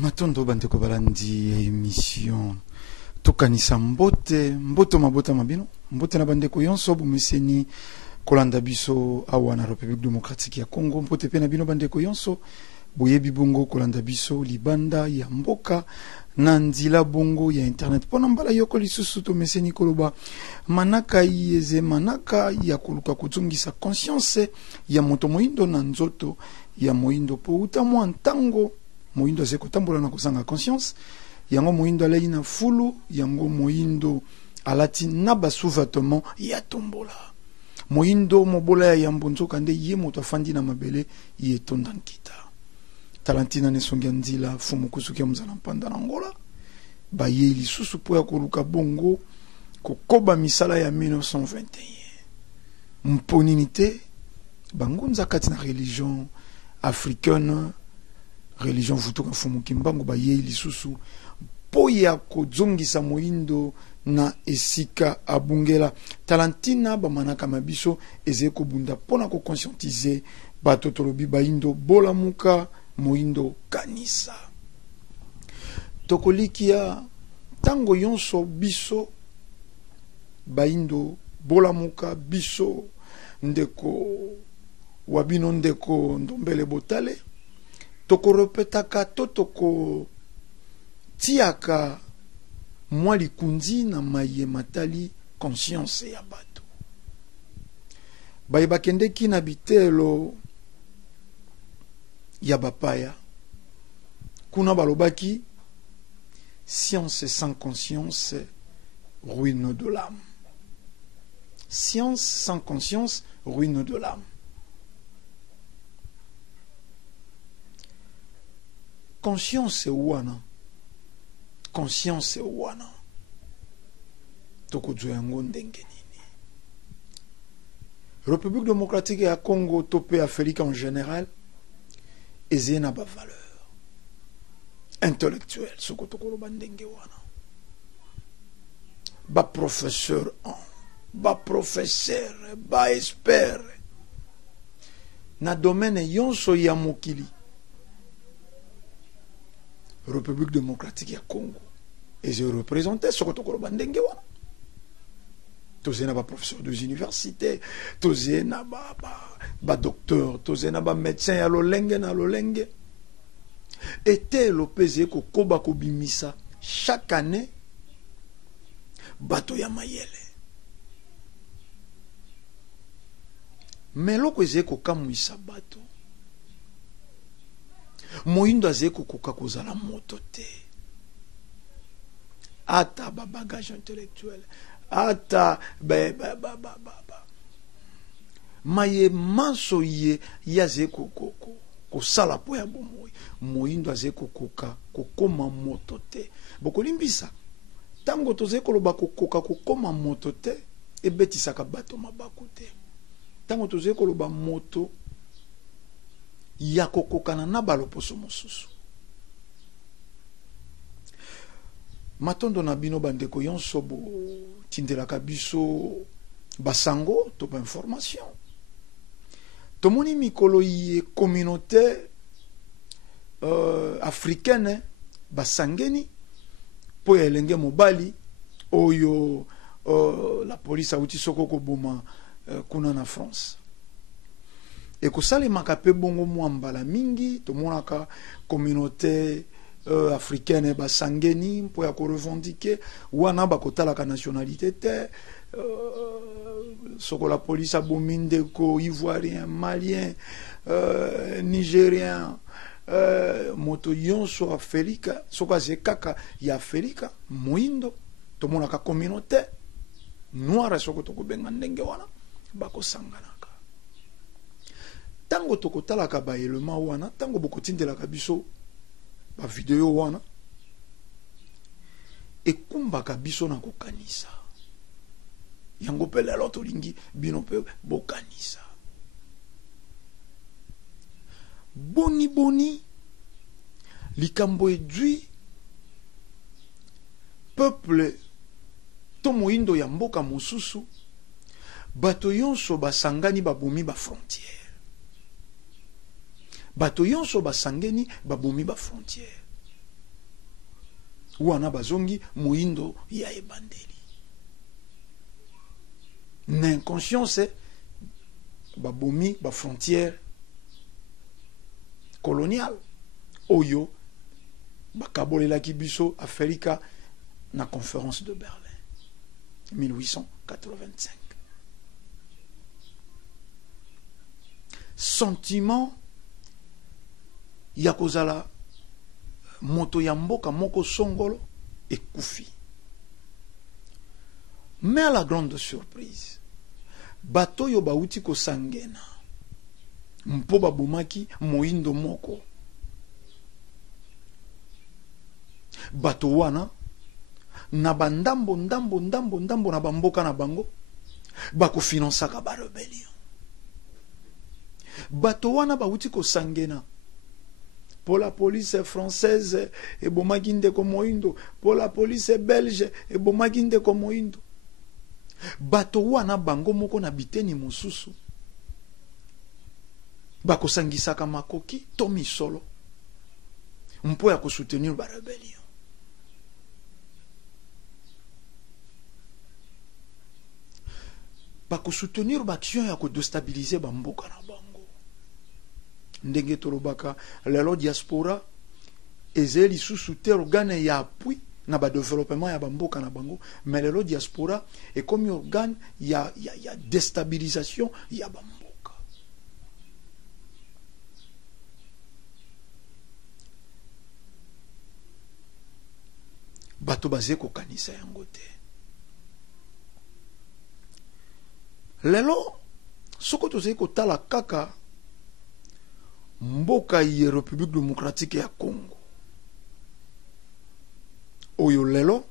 Matondo bandeko balandi ya émission tokanisa mboto mabota mabino mbote na bandeko yonso bomeseni kolanda biso awa na République démocratique ya Congo mbote pe na bino bandeko yonso boyebi bongo kolanda biso libanda ya mboka na nzila bongo ya internet pona mbala yoko lisusu to meseni koloba manaka yeze manaka ya koluka kuzungisa conscience ya moto moindo na nzoto ya moindo po utamwa ntango moindo zeko tambola na kozanga conscience yango moindo alai na fulu yango moindo alati na basuvatement ya tombola moindo mobola ya yambonzo kande ye moto afandi na mabele ye tondankita talantina nesongia nzila fumu kusukia mzala mpanda na ngola ba ye lisusu po ya koluka bongo kokoba misala ya 1921 mponinite bangunza kati na religion africaine religion vutoka fumu kimbango ba ye lisusu po ya kozongisa moindo na esika abungela talantina ba manaka mabiso ezeko bunda pona ko conscientiser bato tolobi baindo bolamuka moindo kanisa tokolikia tango yonso biso baindo bolamuka biso ndeko wabino ndeko ndombele botale tokoropetaka toko tiaka mwali kundi na maye matali conscience ya bato baye bakendeki na bitelo ya bapaya kuna balobaki science sans conscience ruine de l'âme. Science sans conscience ruine de l'âme. Conscience wana conscience wana tokozo yango ndenge nini République démocratique ya Congo topé Afrique en général ezena ba valeur intellectuelle soko tokoloba ndenge wana ba professeur ba professeur ba expert na domaine yonso ya mokili République démocratique ya Congo et je représentais ce que tu bandenge wana tozena ba professeur des universités tozena ba docteur tozena ba médecin ya lolenge na lolenge était l'opposé ko koba ko bimisa chaque année bato ya mayele mais loko ezeko kamwisa bato moindo azeko koka kozala moto te ata ba bagage intellectuel ata maye manso ye yazeko ko sala po ya bomoi moindo azeko koka kokoma moto te bokolimbisa tango tozeko loba koka kokoma moto te ebetisaka bato mabaku te tango tozeko loba moto ya kokokana na baloposo mosusu matondo na bino bandeko yonso bo tindelaka biso basango to ba information tomoni mikolo ye communauté africaine basangeni po elenge mobali oyo la police auti soko ko boma kuna na France et que ça les makape bongo mwambala mingi to monaka communauté africaine ba sangeni pour ya ko revendiquer wana ba kotala ka nationalité te soko la police abominde ko ivoirien malien nigérien moto yonso afrika soko azekaka ya afrika moindo to monaka communauté noire soko to ko benga ndenge wana ba ko sangana tango tokotalaka ba élément wana tango bokotindelaka biso ba vidéo wana ekumbaka biso na kokanisa yango pe lelo tolingi bino pe bokanisa boni likambo edui peuple to moindo ya mboka mosusu bato yonso basangani babomi ba frontière bato yonso basangeni babomi ba frontière wana bazongi muindo ya ebandeli na inconscience babomi ba frontière coloniale oyo bakabolelaki biso Afrika na conférence de Berlin 1885. Sentiment ya kozala moto ya mboka moko songolo ekufi. Mais à la grande surprise, bato yo bauti kosangena mpo babomaki moindo moko. Bato wana na bandambo ndambo na bamboka na bango bako finansaka ba rebellion. Bato wana bauti kosangena pour la police française et bomaki ndeko moindo, pour la police belge et bomaki ndeko moindo. Bato wana bango moko na biteni mosusu bako sangisaka makoki to misolo mpo ya ko soutenir ba rebellion. Bako soutenir ba action ya ko déstabiliser ba mboka na bango. Ndenge tolobaka lelo diaspora ezeli susu te organe ya appui na ba développement ya bamboka na bango, mais lelo diaspora est comme organe ya déstabilisation ya bamboka. Bato baze ko kanisa yango te. Lelo soko tozeli kotala kaka mboka ya République démocratique ya Congo oyo lelo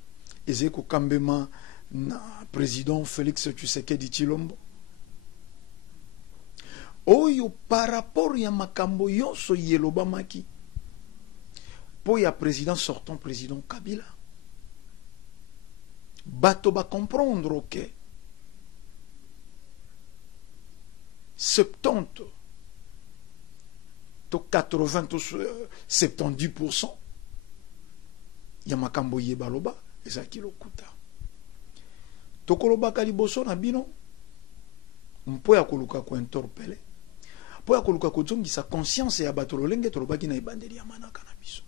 ezeli kokambema na président Félix Tshisekedi Tshilombo oyo par rapport ya makambo yonso yelobamaki po ya président sortant président Kabila bato ba comprendre que 70 to 80 to 70% ya makambo yebaloba ezaki lokuta tokolobaka liboso na bino mpo ya koluka ko interpeller mpo ya koluka kozongisa conscience ya bato lolenge tolobaki na ebandeli ya manaka na biso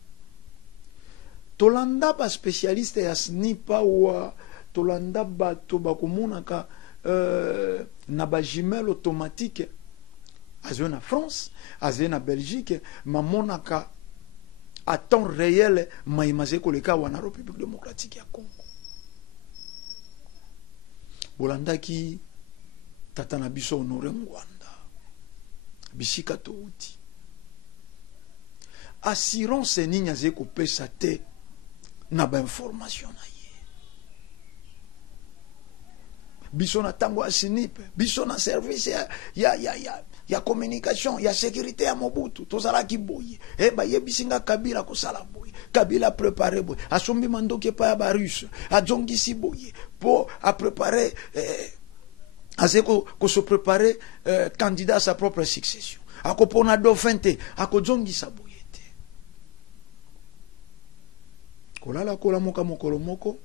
tolanda ba spécialiste ya snipa wa tolanda bato bakomonaka na ba jumelle automatique azwe na France azwe na Belgique mamonaka à temps réel maimaze koleka wana République démocratique ya Congo bolandaki tata na biso Honoré Ngwanda bisika touti assurance nini aze kopesa te na ba information na ye biso na tango asinipe biso na service ya communication ya sécurité ya Mobutu tozalaki boye ba yebisinga Kabila kosala boye Kabila préparé boye asombi mandoki pa ya ba russe adjongisi boye pour à préparer azeko ko se préparer candidat à sa propre succession akopona dauphin te akozongisa boye te kolala kola moka mokolo moko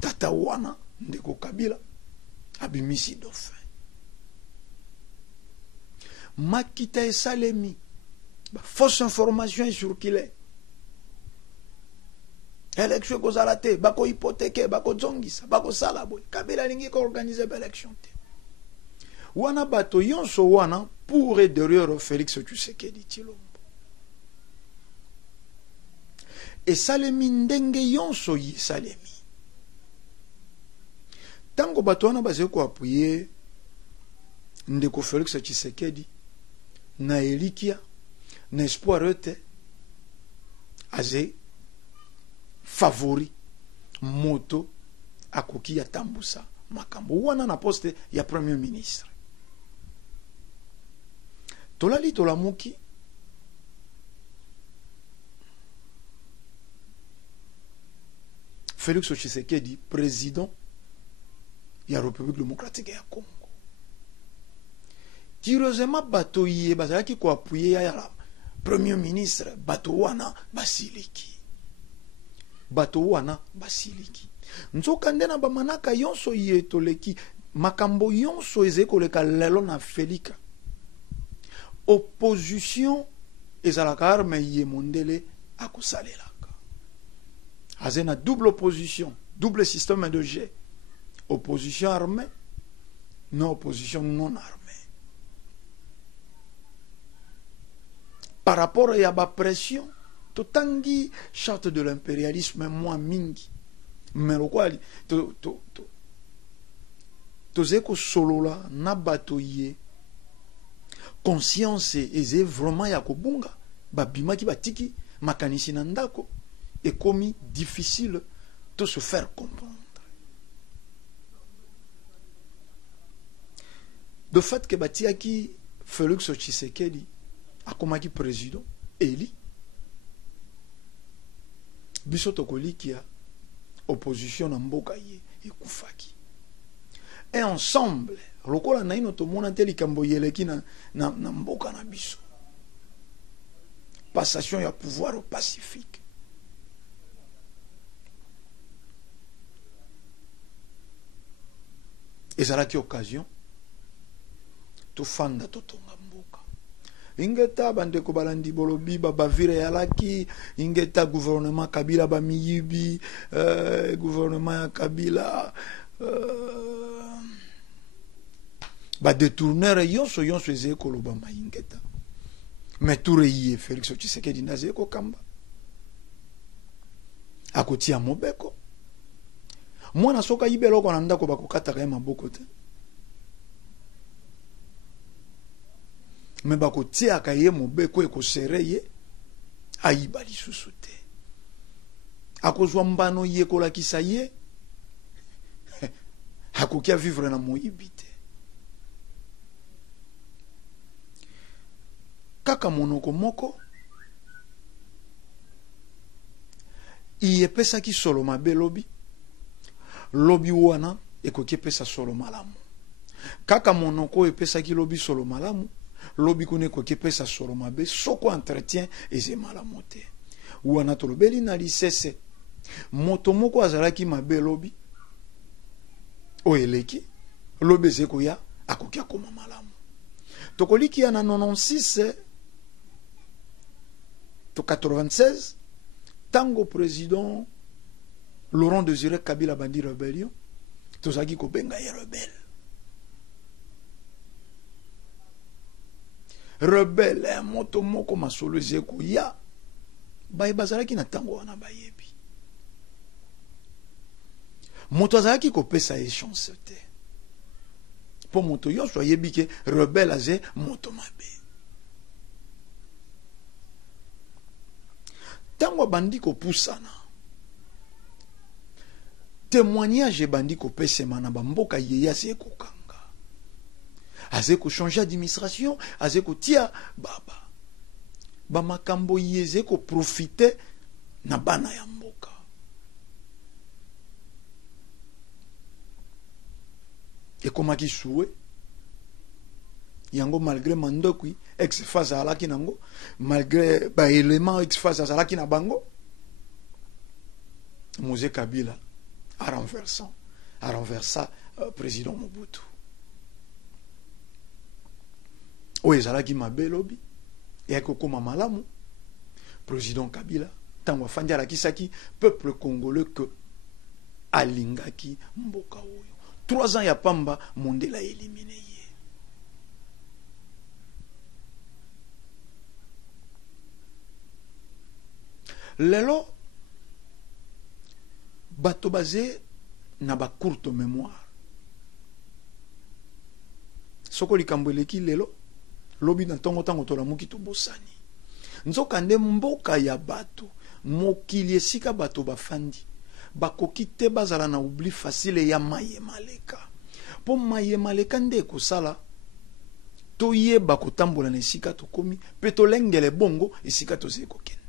tata wana ndeko Kabila abimisi dauphin makita esalemi fausse information circulée élection kozala te bako hypothèque bako zongisa bako sala boy Kabila lingi ko organiser élection te wana bato yonso wana pour et derrière Félix Tshisekedi Tshilombo esalemi ndenge yonso yisalemi tango bato wana baze ko appuyer ndeko Félix Tshisekedi na elikia na espoir ete aze favori moto akoki ya tambusa makambo wana na poste ya premier ministre tolali tolamuki Félix Tshisekedi président ya République démocratique ya Congo Curieusement, bato yé bazalaki ko appuyer ya la premier ministre bato wana basiliki. bato wana basiliki nzoka nde na bamanaka yonso ye toleki makambo yonso ezali koleka lelo na felika opposition ezalaka arme ye mondele akosalelaka aze na double opposition double système de jeu opposition armée non opposition non armée par rapport à la pression totangi charte de l'impérialisme moi mingi mais lokwali tozeko solola na bato ye conscience eze vraiment ya kobunga babimaki batiki makanisi na ndako ekomi difficile de se faire comprendre. De fait que batiaki Félix Tshisekedi akomaki président eli biso tokolikia opposition na mboka ye ekufaki et ensemble lokola na ino tomona te likambo yeleki na mboka na biso passation ya pouvoir pacifique ezalaki occasion tofanda totonga mboka ingeta bandeko balandi bolobi babavire yalaki ingeta gouvernement Kabila bamiyibi gouvernement ya Kabila détourneur yonso eze koloba maingeta mais toureye Félix Tshisekedi naze ko kamba akotia mobeko mwana soka yibeloko na ndako bakokataka ye maboko te mais bakotiaka ye mobeko ekosere ye ayiba lisusu te akozwa mbano ye kolakisa ye akokia vivre na moyibi te kaka monoko moko iyepesaki solo mabe lobi lobi wana ekoki epesa solo malamu kaka monoko epesaki lobi solo malamu lobi kuna ekoki epesa solo mabe soko entretien eze malamu te wana tolobeli na lisese moto moko azalaki mabe lobi oyo eleki lobi eze koya akoki akoma malamu tokolikia na 96 to 96 tango président Laurent Désiré Kabila bandi rébellion tozaki kobenga ye rebelle moto moko masolo ezeko ya baye bazalaki na tango wana bayebi moto azalaki kopesa ye chance te po moto yonso ayebi ke rebelle aze moto mabe tango bandi kopusana témoignage bandi kopesema na bamboka yeya se kokanga aze ko changer administration aze ko tia baba bamakambo yeze ko profiter na bana ya mboka ekomaki suwe yango malgré mandokwi ex-phase alaki nango malgré ba élément ex-phase alaki na bango Mose Kabila a renversé président Mobutu oyo ezalaki mabe lobi eyaki kokoma malamu président Kabila ntango afandi alakisaki peuple congolais que alingaki mboka oyo 3 ans ya pamba mondela éliminé ye lelo bato basé na ba courte mémoire soko likambo eleki lelo lobi na tongo tango tolamuki tobosani nzoka nde mboka ya bato mokili esika bato bafandi bakoki te bazala na oubli facile ya mayemaleka po mayemaleka nde ekosala toyeba kotambola na esika tokomi pe tolengele bongo esika tozali kokenda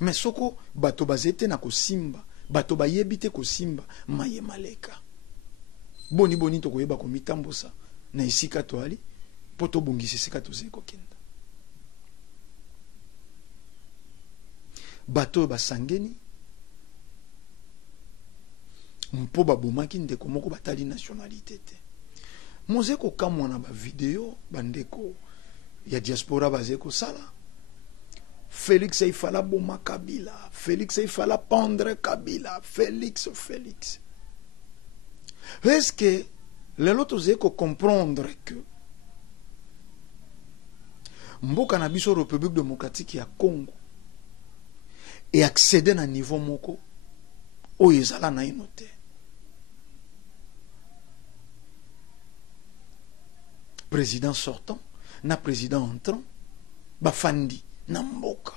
mais soko bato bazete na kosimba bato bayebi te kosimba mayemaleka boni tokoyeba komitambosa na esika toali po tobongisa esika tozali kokenda bato basangeni mpo babomaki ndeko moko batali nationalité te moze kokamwa na bavideo bandeko ya diaspora baze kosala Félix il fallait boma Kabila, Félix il fallait pendre Kabila, Félix. Est-ce que les autres ont comprendre que mboka na biso République démocratique ya Congo et accéder à niveau moko o ezala na inote président sortant na président entrant bafandi na mboka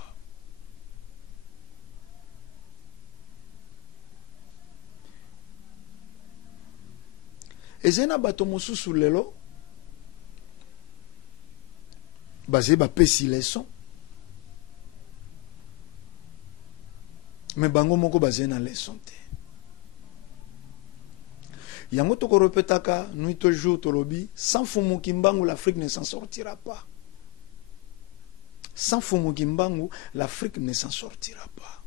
ezena bato mosusu lelo basé bapesi leçon mais bango moko basé na leçon te yango toko repetaka nuit toujours tolobi sans Fumu Kimbangu l'Afrique ne s'en sortira pas. Sans Fumu Kimbangu, l'Afrique ne s'en sortira pas.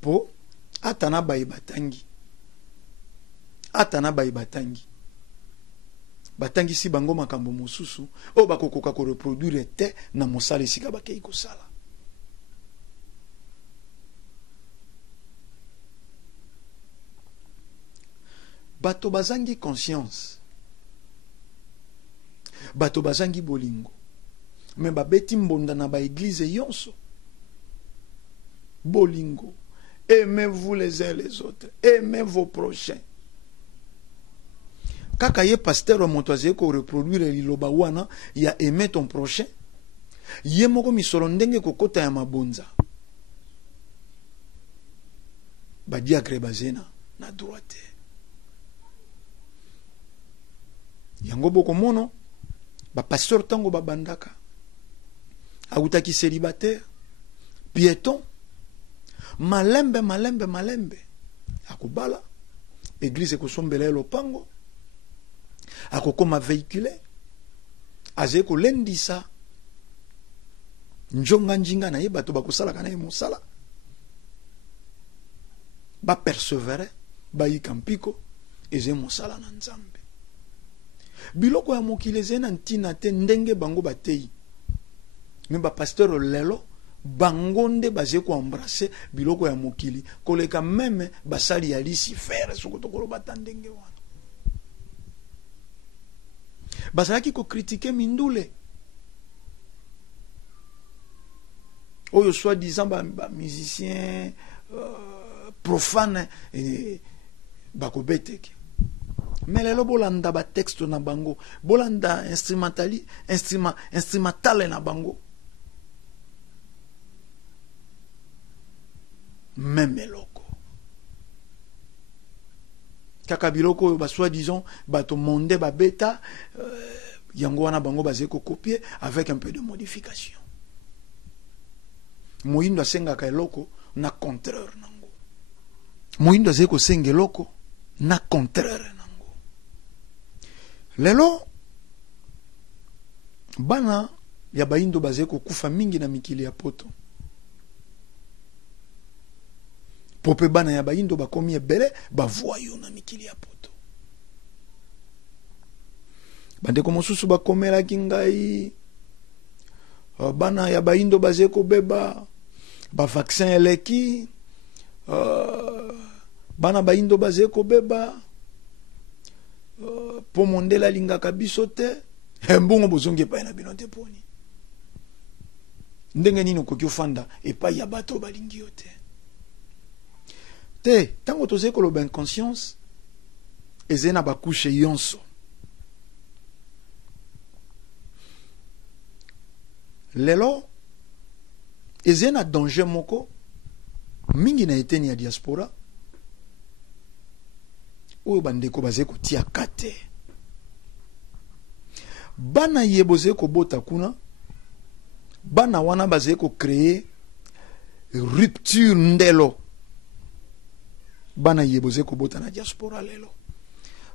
Po atana batangi. Atana batangi. Batangi si bango makambo mosusu o bakokoka ko reproduire te na mosala sika bakei kosala. Bato bazangi conscience. Bato bazangi bolingo. Mais babeti mbonda na ba église yonso. Bolingo. Aimez-vous les uns les autres. Aimez vos prochains. Kaka ye pasteur motoaze ko reproduire liloba wana ya aimer ton prochain. Ye moko misolo ndenge kokota ya mabonza. Ba diacre bazena na droite. Yango boko mono ba pasteur tango ba bandaka autaki célibataire piéton malembe akubala église ko sombela lopango akokoma véhiculé azeko lendisa njonga njinga na ye bato bakosala kana ye mosala ba persévérer ba yikampiko eze mosala na nzambe biloko ya mokili ezena ntina te ndenge bango batei me ba pasteur lelo bango nde baze ko embrasser biloko ya mokili koleka meme basali ya Lucifer soko tokolo batandenge wana bazalaki ko critiquer mindule oyo soi-disant ba musicien profane bakobeteke. Mais lelo bolanda ba texte na bango, bolanda instrumental na bango. Même loko. Kaka biloko ba soi-disant bato monde ba beta yango wana bango bazé ko copier avec un peu de modification. Moyindo asenga ka loko na contraire nango. Moyindo azé ko senga loko na contraire. Lelo bana ya baindo bazeko kufa mingi na mikili ya poto. Pope bana ya baindo bakomi ebele bavoyo na mikili ya poto. Bandeko mosusu bakomela kingai bana ya baindo bazeko beba ba vaccin eleki bana baindo bazeko beba po mondela lingaka biso te mbongo bozongi pa na bino te poni ndenge nini okoki ofanda epai ya bato balingi yo te tango toze koloba inconscience ezena bakushe yonso lelo ezena danger moko mingi na eteni ya diaspora oyo bandeko baze kotia kate bana yeboze ko bota kuna bana wana baze ko créer rupture ndelo bana yeboze ko bota na diaspora lelo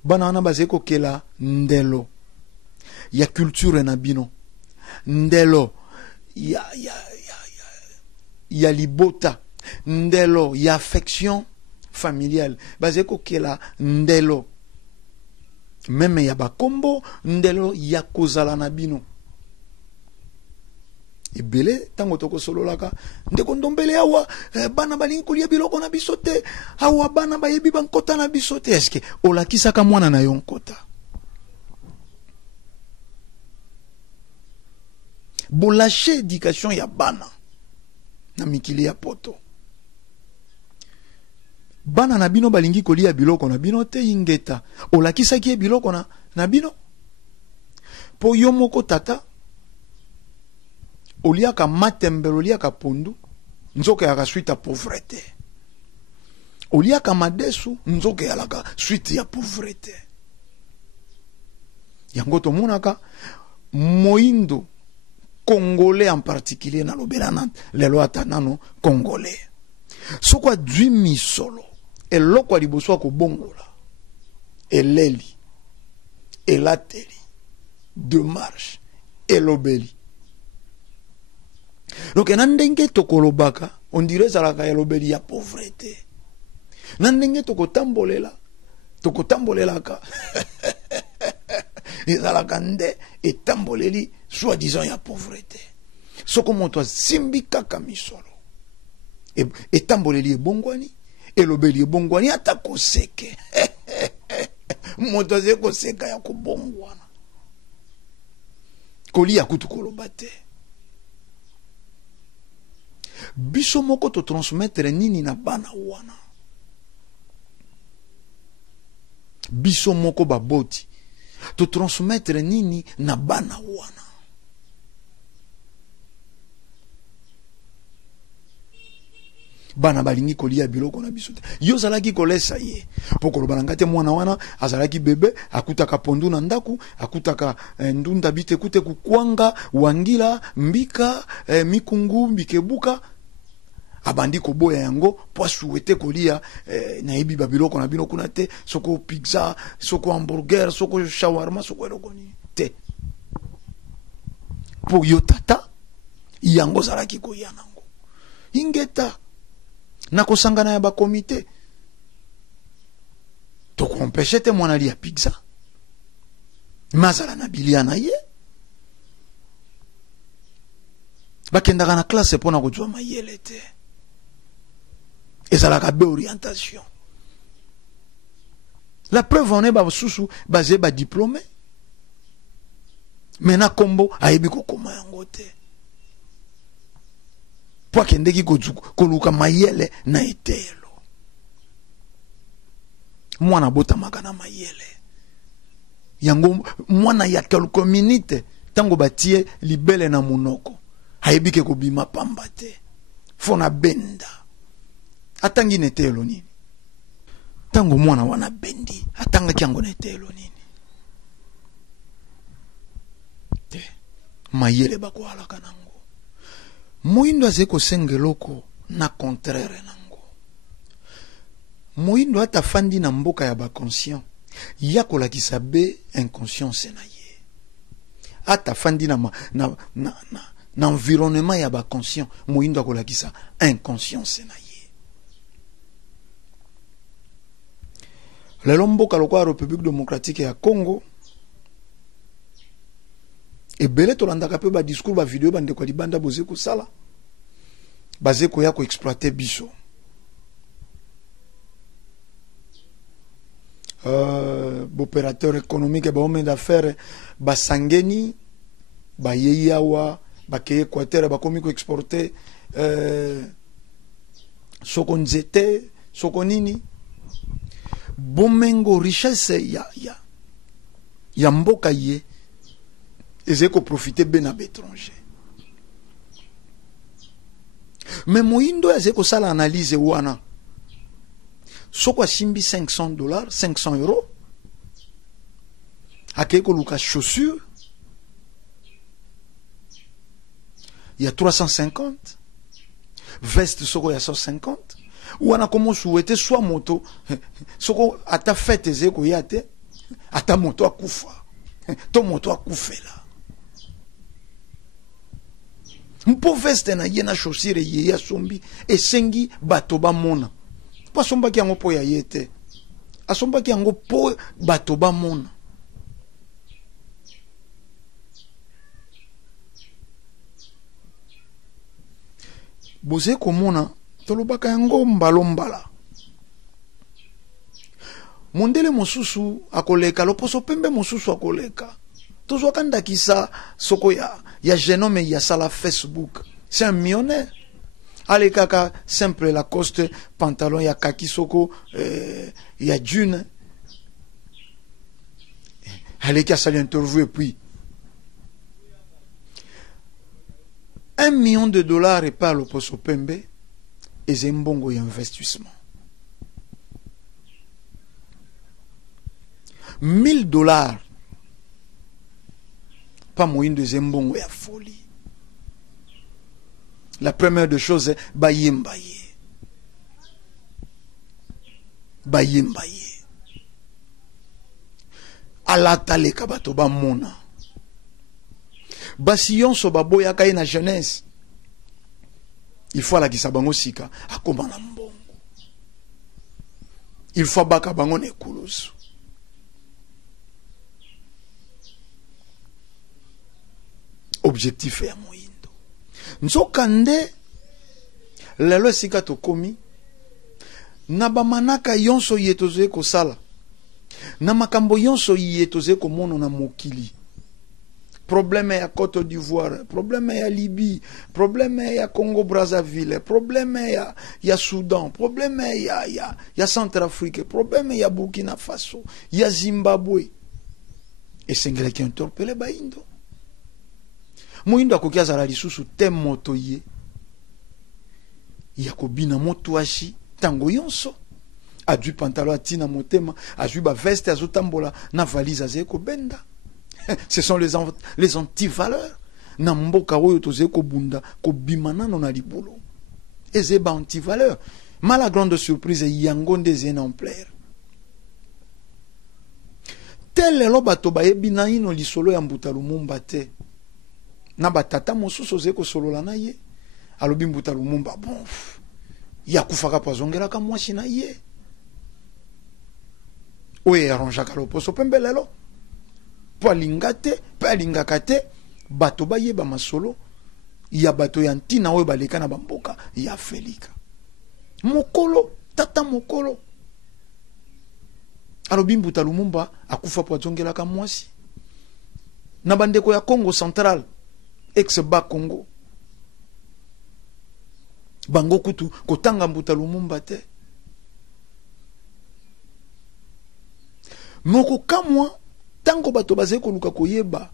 bana wana baze ko kela ndelo ya culture na bino ndelo ya libota, ndelo ya affection familiale, basé kokela ndelo meme ya bakombo, ndelo ya kozala na bino. Ebele tango toko sololaka ndeko ndombele awa bana balingi kolia biloko na biso te, awa bana bayebi bankota na biso te. Eske olakisaka mwana na yo nkota? Bolache éducation ya bana na mikili ya poto. Bana na bino balingi kolia biloko na bino te, ingeta olakisaki biloko na bino. Po yo moko tata oliaka matembelo, oliaka pondu, nzoke ya suite ya pauvreté. Oliaka madesu, nzoke ya laka suite ya pauvreté. Yango to monaka moindo congolais en particulier na lobelana lelo atanano congolais. Soko dwi misolo eloko liboso ko bongola eleli elateli de marche elobeli. Donc nandenge tokolobaka on dirait zalaka elobeli ya pauvreté. Nandenge tokotambolelaka ezalaka nde etamboleli soi-disant ya pauvreté. Soko moto simbi kaka misolo etamboleli ebongwani, elobeli ebongwani ata koseke. Moto ze koseka ya kobongwana kolia kutu koloba te. Biso moko to transmettre nini na bana wana? Biso moko baboti to transmettre nini na bana wana? Bana balingi kolia biloko na biso te. Yo zalaki kolesa ye poko lobalanga te mwana wana azalaki bebe akutaka pondu na ndaku, akutaka ndunda bite kute kukwanga wangila mbika mikungu mbikebuka abandi koboya yango po souhaiter kolia na yebi babiloko na bino kuna te, soko pizza, soko hamburger, soko shawarma, soko eloko ni te. Po yo tata yango zalaki koya nango ingeta na kosangana ya ba komite to kompeshe te mwana lia pizza mazala na bilia na ye bakendaka na classe pona kujua mayele te. Ezalaka be orientation. La preuve on est ba susu basé ba diplômé. Mena kombo ayebi ko koma yango te. Po kendeki koluka mayele na etelo. Mwana bota makana mayele. Yango mwana ya quelques minutes tango batie libele na munoko. Ayebi ke kobima pamba te. Fona benda. Atangi netelo nini? Tango mwana wana bendi atanga kiango netelo nini? Te mayele bako alaka nango. Moindo azeko sengeloko na contraire nango. Moindo atafandi na mboka ya ba conscient yakola kisabe inconscience na ye. Atafandi na environnement ya ba conscient moindo akola kisa inconscience na ye. Le lomboka lokwa République démocratique ya Congo ebele tolandaka pe ba discours ba vidéo bande ko libanda boze ko sala basé ko ya ko exploiter biso opérateur économique ba homme d'affaires ba sangeni ba yeyawa ba ke Équateur ba komi ko exporter soko nzete soko nini bomengo richesse ya mboka ye ezeko profiter ben na étranger. Mais moindo ezeko sala analyse wana soko simbi $500 €, akeko luka chaussure il y a 350, veste soko ya 150. Ou on a comment souhaité soit moto soko ata fête zeko yate ata moto akufa to moto akufela mpo veste na ye na chaussure ye ya sombi esengi bato bamona po asombaki yango po ya ye te asombaki yango po bato bamona. Boze komona tolobaka yango mbala mondele mosusu akoleka loposo pembe mosusu akoleka tozwaka ndakisa soko ya genome ya sala Facebook. C'est un millionnaire. Alekaka simple Lacoste pantalon ya kaki soko ya June. Aleka sali interview et puis $1 million et pas le poso pembe et zembongo investissement. $1000 pas moyen de zembongo ya folie. La première des choses est baye. Alata le kabato ba mona. Basiyon so baboya kaye na jeunesse. Il faut la kisabango sika akoma na mbongo. Il faut baka bango ne kulusu. Objectif ya moyindo. Nzokande lelo sika tokomi na bamanaka yonso yetoze ko sala. Na makambo yonso yetoze ko mono na mokili. Problème ya Côte d'Ivoire, problème ya Libye, problème ya Congo Brazzaville, problème ya Soudan, problème ya Centrafrique, problème ya Burkina Faso, ya Zimbabwe. Et sengela ki interpellé baindo. Moindo akoki azala lisusu te moto ye. Ya kobina moto ashi tango yonso. Adui pantalon atina motema, adui ba veste azotambola na valise azeko benda. Ce sont les antivaleurs. Na mboka oyo toze ko bunda ko bimana no na libulu. Ezeba antivaleur. Ma la grande surprise yango ndeze na ampleur. Tel lo bato ba ebina ino lisolo ya Mbuta Lumumba te. Na batata mosusu oze ko solola na ye. Alobi Mbuta Lumumba bon. Ya kufaka pazongela ka mwasi na ye. Oye arrangeaka loposo pembe lelo. Po alingate, po alingakate, bato ba yeba masolo, ya bato ya ntina oyo baleka na bamboka, ya felika. Mokolo, tata mokolo. Alobi Mbuta Lumumba, akufa po azongela ka mwasi. Na bandeko ya Congo Central, ex-ba Congo. Bango kutu, kotanga Mbuta Lumumba te. Moko kamwa, tango bato baze koluka koyeba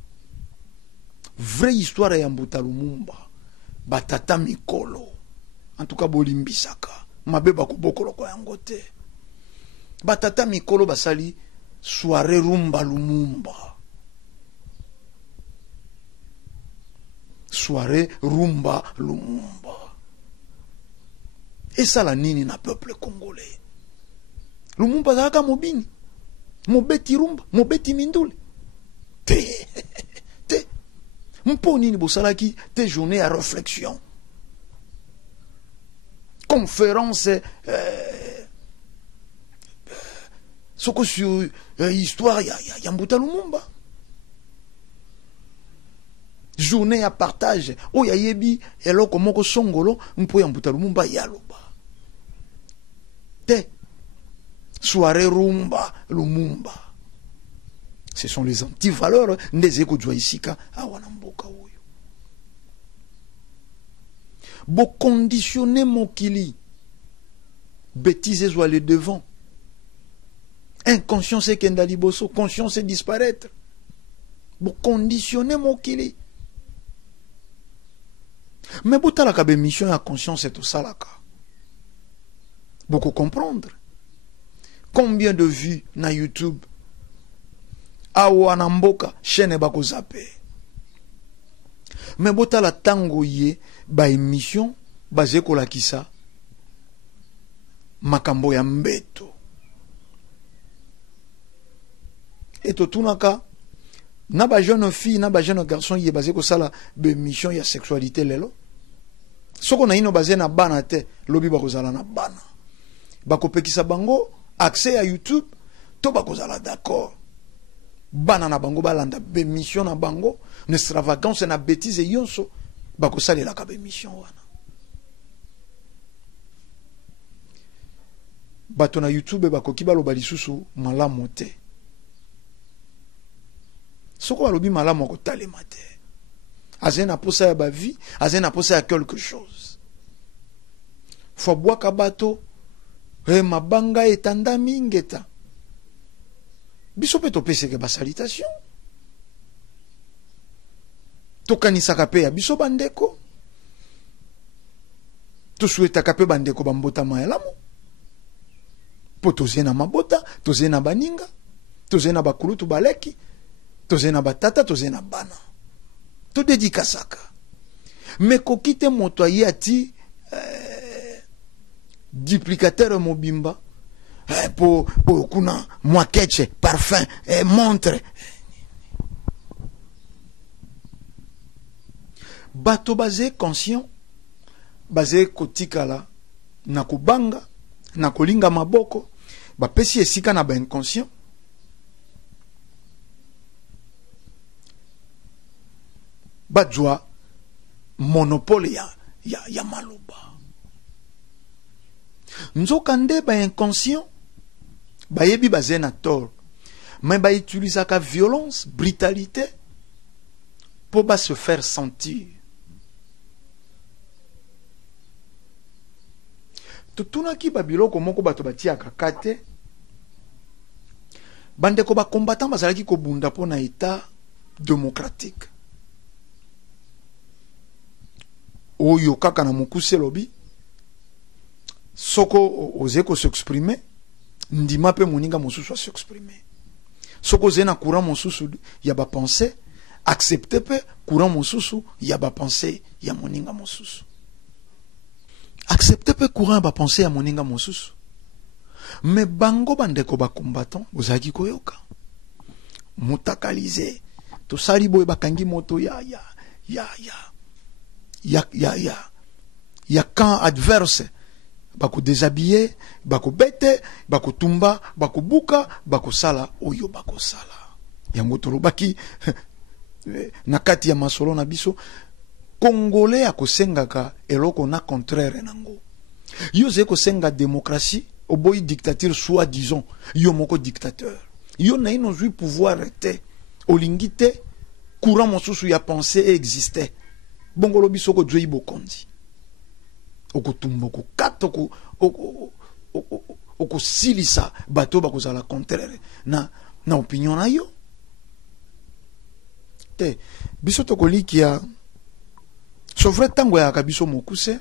vraie histoire ya Mbuta Lumumba batata mikolo en tout cas bolimbisaka mabe bakobokolo ko yango te batata mikolo basali soirée rumba Lumumba soirée rumba Lumumba et ça la nini na peuple congolais Lumumba zaka mobini mobeti rumba, mobeti mindule. Te. Mponi ni bosalaki te journée à réflexion. Conférence soko sur histoire ya Mbuta Lumumba. Journée à partage. O ya yebi eloko moko songolo mpo ya Mbuta Lumumba yaloba. Te. Soirée rumba Lumumba. Ce sont les antivaleurs des éco-djoisika à Wanamboka Oyo. Bo conditionner mokili. Bêtises ou aller devant. Inconscience et kendaliboso. Conscience et disparaître. Bo conditionner mokili. Mais bo talaka be mission à conscience et tout salaka. Beaucoup comprendre. Combien de vues na YouTube? Awa na mboka chaîne bako zappé. Mais bota la tango ye ba émission basé ko la kisa makambo ya mbeto. Et to tunaka na ba jeune fille na ba jeune garçon yi basé ko sala be mission ya sexualité lelo soko na ino basé na bana te lobi ba kozala na bana ba ko pekisa bango accès à YouTube to ba kozala d'accord bana na bango balanda be mission na bango ne extravagance na bêtise yonso ba ko salela ka be mission wana bato na YouTube ba ko kibalo balisusu malamu te soko balobi malamu ko talema te azena posa ya ba vie azena posa ya quelque chose fo bwaka bato mabanga etanda mingeta biso pe topeseke ba salutation tokanisaka pe ya biso bandeko tosuetaka pe bandeko bambotama elamu po tozena mabota tozena baninga tozena bakulutu baleki tozena batata tozena bana todedikasaka me kokite moto aye ati duplicateur mobimba po kuna mwakeche parfum montre bato basé conscient basé kotikala na kubanga na kolinga maboko bapesi esika na ba inconscient bajwa monopole ya maloba nzoka nde ba inconscient bayebi basé na tort mais ba utilisaka violence brutalité pour ba se faire sentir totunaki babiloko moko bato batiaka kate bandeko ba combattant bazalaki kobunda po na état démocratique oyo kaka na mokuse lobi soko oze ko s'exprimer ndima pe moninga mosusu a s'exprimer soko zena courant mosusu ya ba pensée accepter pe courant mosusu ya ba pensée ya moninga mosusu accepter pe courant ba pensée ya moninga mosusu mais bango bandeko ba combattant ozaki koyoka mutakalize to sali boy bakangi moto ya camp adverse bako déshabiller bako bete bako tumba bako buka bako sala oyo bako sala yango tolobaki na kati ya masolo na biso congolais akosengaka eloko na contraire nango yo ze kosenga démocratie oboyi dictature soit disons yo moko dictateur yo na ino zui pouvoir te olingi te courant mosusu ya pensée existait bongolo biso ko djoi bokondi okotumba okokata okosilisa bato bakozala contraire na opinion na yo te biso tokolikia so vrai tango ya kabiso mokuse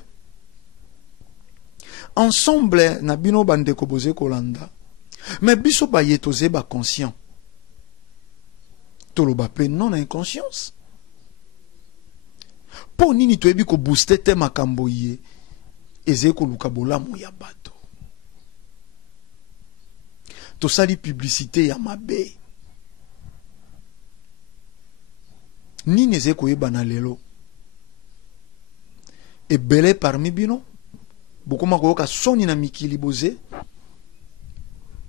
ensemble na bino bandeko boze kolanda mais biso baye toze ba conscient toloba pe non inconscience po nini toyebi ko booster te makambo ye eze koluka bolamu ya bato tosali publicité ya mabe nini eze koyeba na lelo ebele parmi bino bokoma koyoka soni na mikili boze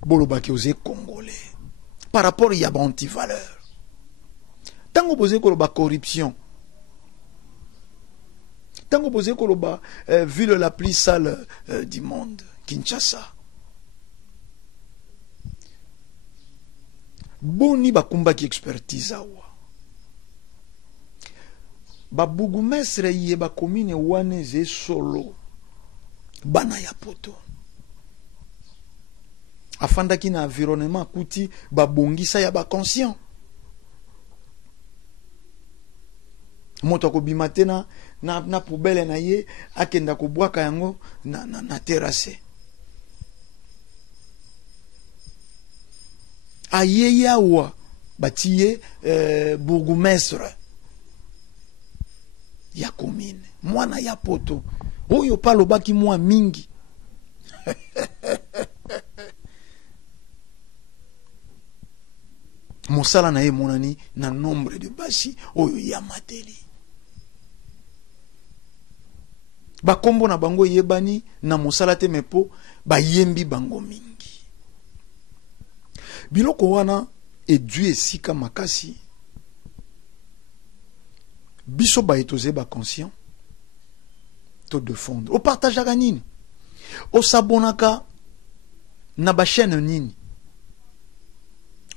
bolobaki oze congolais par rapport ya ba antivaleur tango boze koloba corruption tango boze koloba ville la plus sale du monde Kinshasa boni bakumbaki expertise awa babugumestre ye bakomine wane ze solo bana ya poto afandaki na environnement kuti babongisa ya baconscient moto akobima te na poubele na ye akenda kobwaka yango na terrasse aye yawa batiye bourgmestre ya commune mwana ya poto oyo palobaki mwa mingi mosala na ye monani na nombre de basi oyo ya mateli. Ba kombo na bango yebani na mosala te mepo ba yembi bango mingi. Biloko wana edu esika makasi. Biso ba etoze ba conscient to défendre. O partageaka nini? O sabonaka na ba chaîne nini?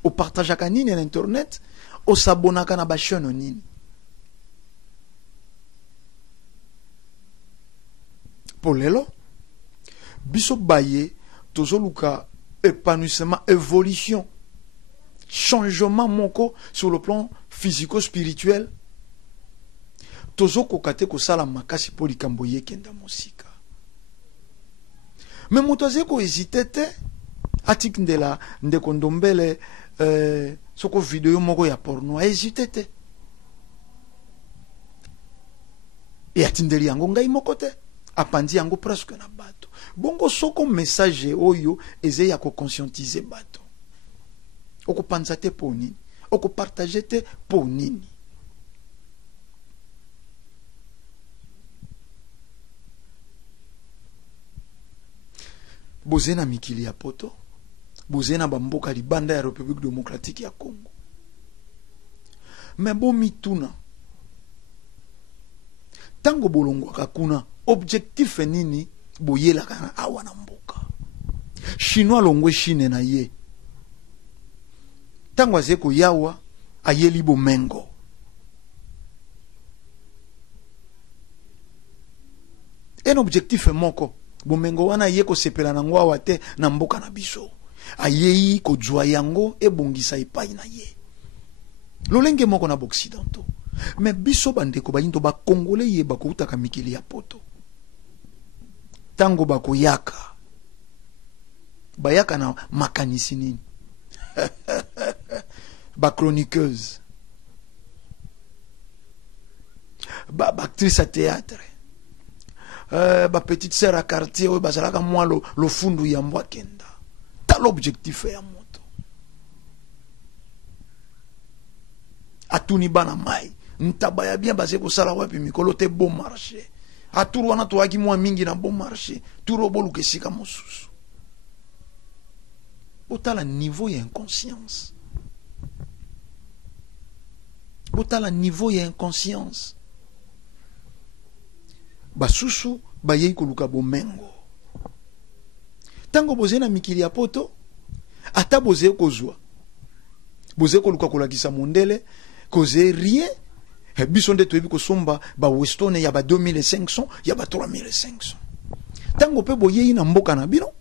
O partageaka nini na internet? O sabonaka na ba chaîne nini? Pour lelo, biso baye tozoluka épanouissement, évolution, changement moko sur le plan physico-spirituel. Tozoko kate ko sala makasi po likambo ye kenda mosika. Mais motoze ko hésitete atik ndela ndeko ndombele soko video moko ya porno hésitete. Et atindeli yango ngai moko te. Apandi yango presque na bato. Bongo soko message oyo eze ya ko conscientiser bato. Oko panza te po nini? Oko partager te po nini? Bozena mikili ya poto. Bozena bamboka libanda ya République démocratique ya Congo. Mais bo mituna. Tango bolongwa kakuna. Objectif nini boyela kana awa na mboka. Chinois longwe Chine na ye. Tango azeko yawa ayeli bomengo. En objectif moko bomengo wana ye ko sepela na ngwa wate na mboka na biso. Ayeyi ko jwa yango e bongisa ipai na ye. Lolenge moko na boccidentaux. Mais biso bandeko bayindo ba congolais ye ba koutaka mikili ya poto. Tango bako yaka. Bayaka na makanisi nini. Ba chroniqueuse. Ba actrice à théâtre. Ba petite sœur à quartier oyo bazalaka mwa lo fundu ya mbwa kenda. Ta l'objectif ya moto. Atuni bana mai. Ntabaya bien basé ko sala wapi mikolo te bon marché. Aturu wana to aki mwa mingi na bon marché. Turo bolu kesika mosusu. Botala niveau ya inconscience. Botala niveau ya inconscience. Basusu baye koluka bomengo. Tango boze na mikili ya poto, ata boze kozwa. Boze koluka kolakisa mondele, koze rien. Biso nde toyebi kosomba ba Weston ya ba 2500, ya ba 3500. Tango pe boye na mboka na bino.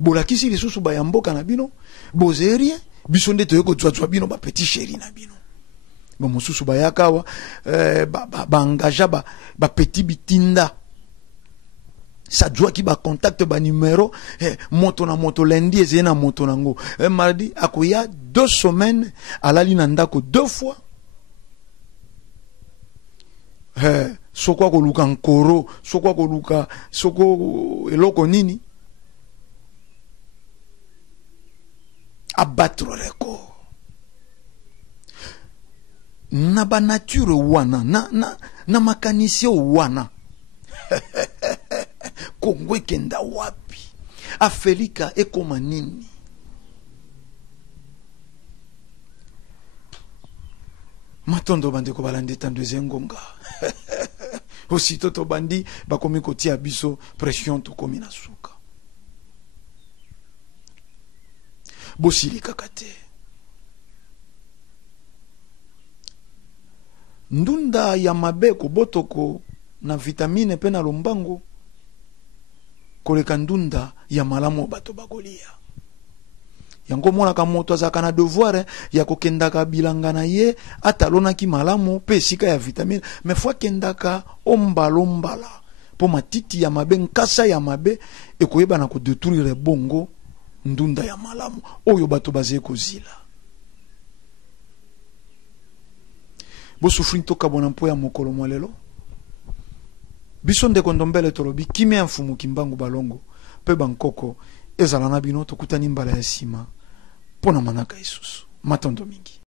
Bolakisi lisusu ba ya mboka na bino, boze rien. Biso nde toyebi kozwa bino ba petit chéri na bino. Ba mosusu ba yakawa ba engaja ba petit bitinda. Ça doit ki ba contact ba numéro moto na moto lundi eze na moto nango. Mardi akoya 2 semaines alali na ndako 2 fois. Soko ko luka nkoro, soko ko luka soko eloko nini? Abattre record. Na ba nature wana na makanisio wana. Kongwe kenda wapi? Afelika ekoma nini? Matondo bande ko balande tandeze ngonga. Aussitôt to bandi bakomi kotia biso pression to komi na suka. Bosili kakate. Ndunda ya mabe ko botoko na vitamine pe na lombango koleka ndunda ya malamu bato bakolia. Yango mona ka moto azaka na devoir ya kokendaka bilanga na ye atalona ki malamu pe sika ya vitamine mais fois kendaka ombalombala po matiti ya mabe nkasa ya mabe ekoyeba na ko détruire bongo ndunda ya malamu oyo bato baze kozila. Bo sufri toka bona mpo ya mokolo mwalelo. Biso ndeko ndombele tolobi kimia mfumu kimbangu balongo pe bankoko ezala na bino tokutani mbala ya sima pona manaka isusu. matondo mingi.